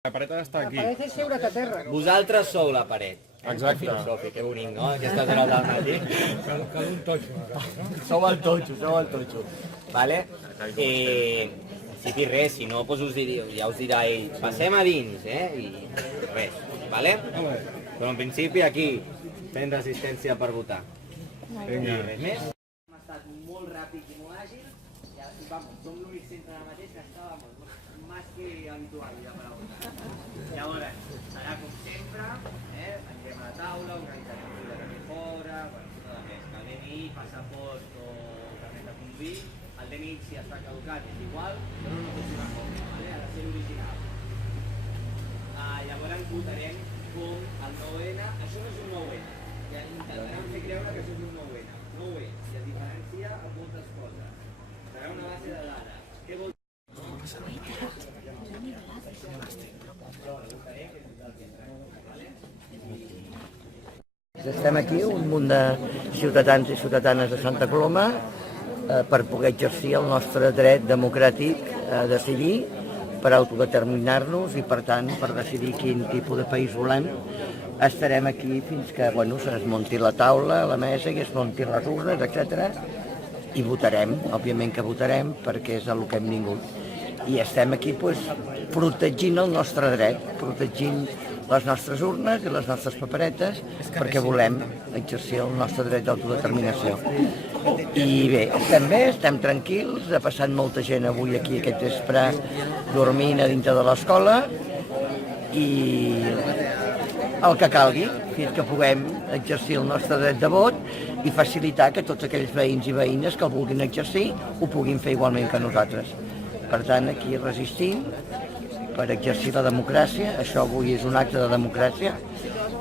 La paret ha d'estar aquí. Parece seure't a terra. Vosaltres sou la paret. Exacte. Filosòfic, que bonic, no? Aquestes hores del matí. Cal un totxo. Sou el totxo. Vale? Si res, si no, doncs ja us dirà ell, passem a dins, i res, vale? Però en principi aquí, fent resistència per votar. I res més. Hem estat molt ràpids i molt àgils, i vamos, som l'únic centre ara mateix que estàvamos más que habitual ja per a votar. Llavors, serà com sempre, anirem a la taula, organitzarem un de fora, tot el més, que el DNI, passaport o carnet de conduir, el DNI si està caducat és igual, però no pot ser una còpia, ha de ser l'original. Llavors votarem com el 9N, això no és un 9N, ja intentaran fer creure que això és un 9N, no ho és, i es diferencia amb moltes coses. Serà una base de dades. Què vol dir? Estem aquí, un munt de ciutadans i ciutadanes de Santa Coloma, per poder exercir el nostre dret democràtic a decidir, per autodeterminar-nos i, per tant, per decidir quin tipus de país volem. Estarem aquí fins que es munti la taula, la mesa, i es munti les urnes, etc. I votarem, òbviament que votarem, perquè és el que hem vingut. I estem aquí protegint el nostre dret, protegint les nostres urnes i les nostres paperetes, perquè volem exercir el nostre dret d'autodeterminació. I bé, estem tranquils, ha passat molta gent avui aquí aquest vespre dormint a dintre de l'escola, i el que calgui, fins que puguem exercir el nostre dret de vot i facilitar que tots aquells veïns i veïnes que el vulguin exercir ho puguin fer igualment que nosaltres. Per tant, aquí resistim per exercir la democràcia. Això avui és un acte de democràcia,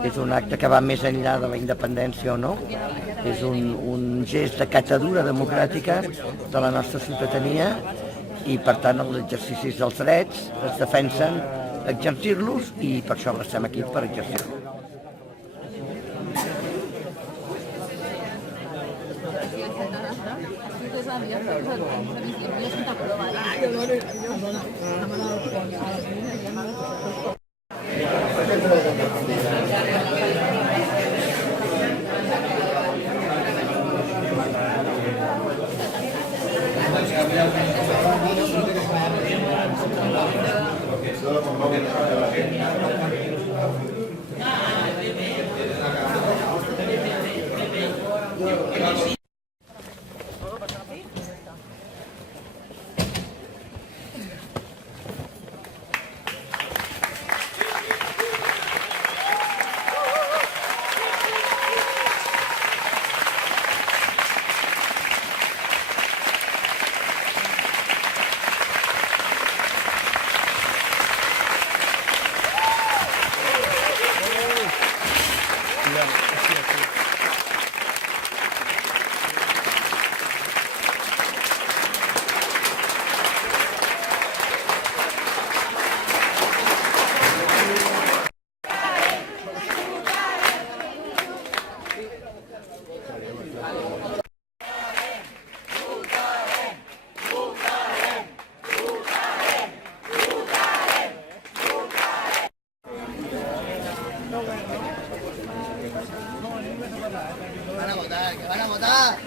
és un acte que va més enllà de la independència o no, és un gest de catadura democràtica de la nostra ciutadania i, per tant, els exercicis dels drets es defensen exercir-los i per això estem aquí, per exercir-los. Van a votar.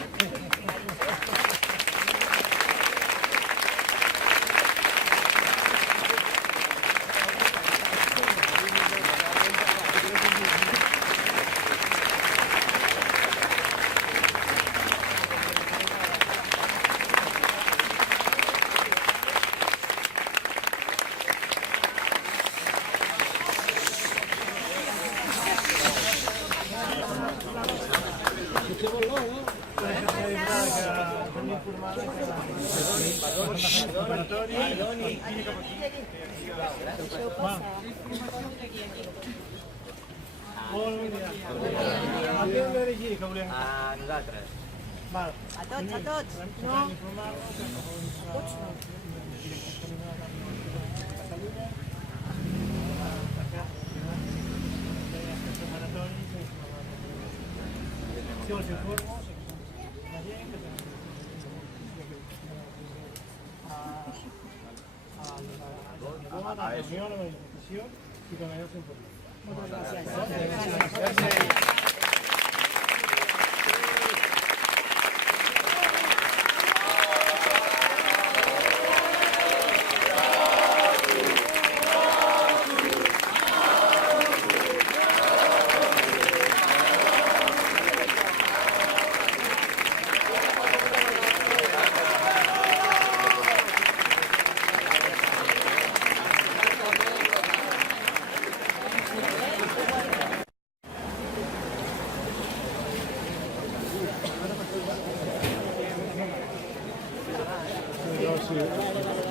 A nosaltres. A tots. No. Tots no. Si els informo, la gent que a la reunió Abstenció. Ciudadanos en contra.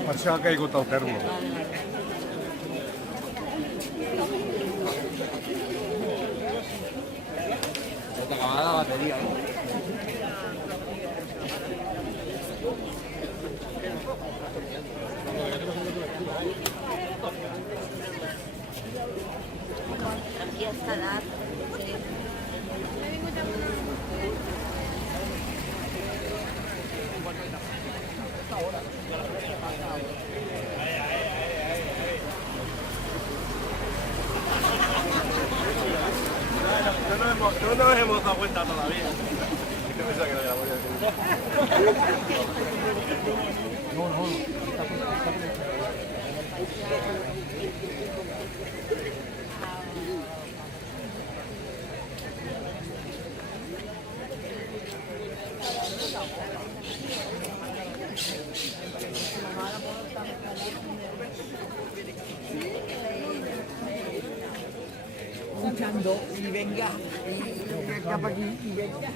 Per això ha caigut el termo. Está acabada la batería, ¿eh? Aquí has quedat. No nos hemos dado cuenta todavía. Yo pensaba que no era buena. Escuchando y venga, y cap aquí y venga.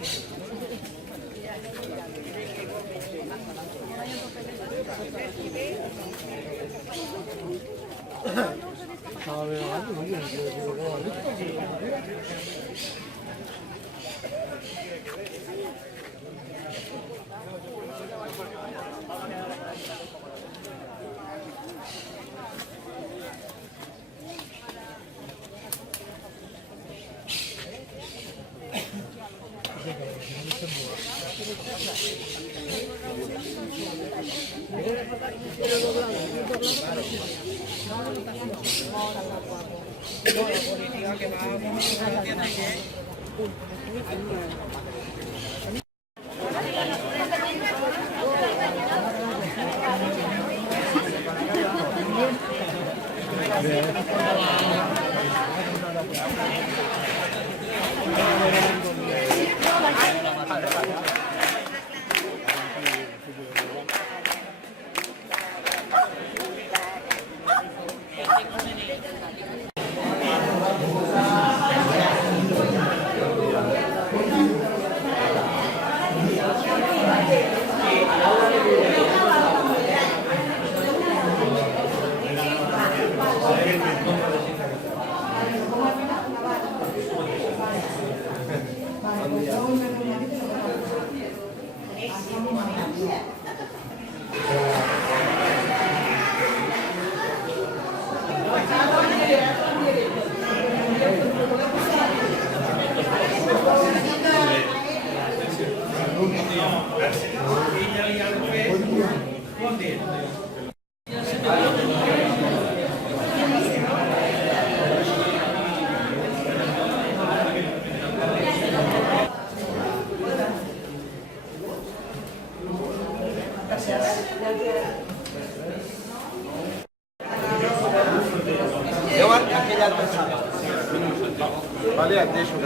Vale, et deixo que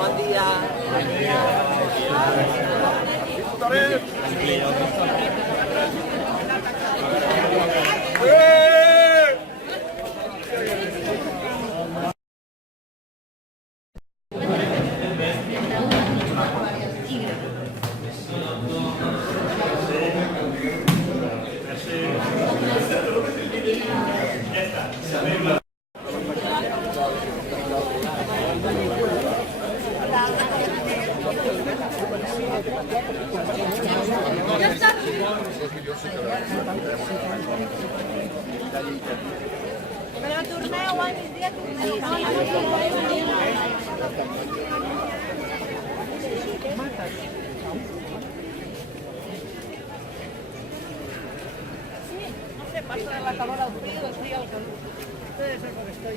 Bon dia. Però torneu, ai, migdia torneu. No sé, pasa de la calor al frío, del frío al calor. Debe ser porque estoy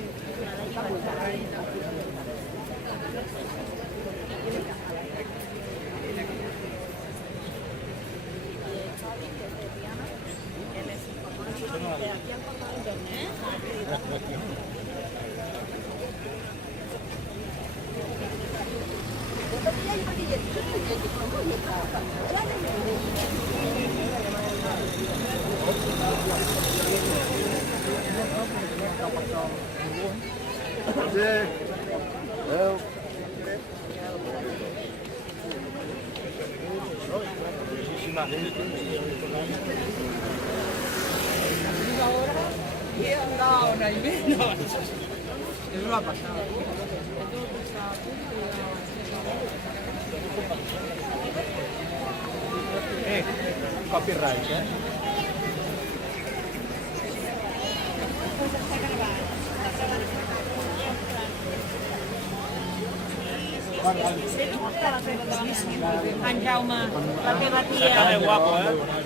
Copyright, eh? En Jaume, la teva Se tia. cae guapo, eh?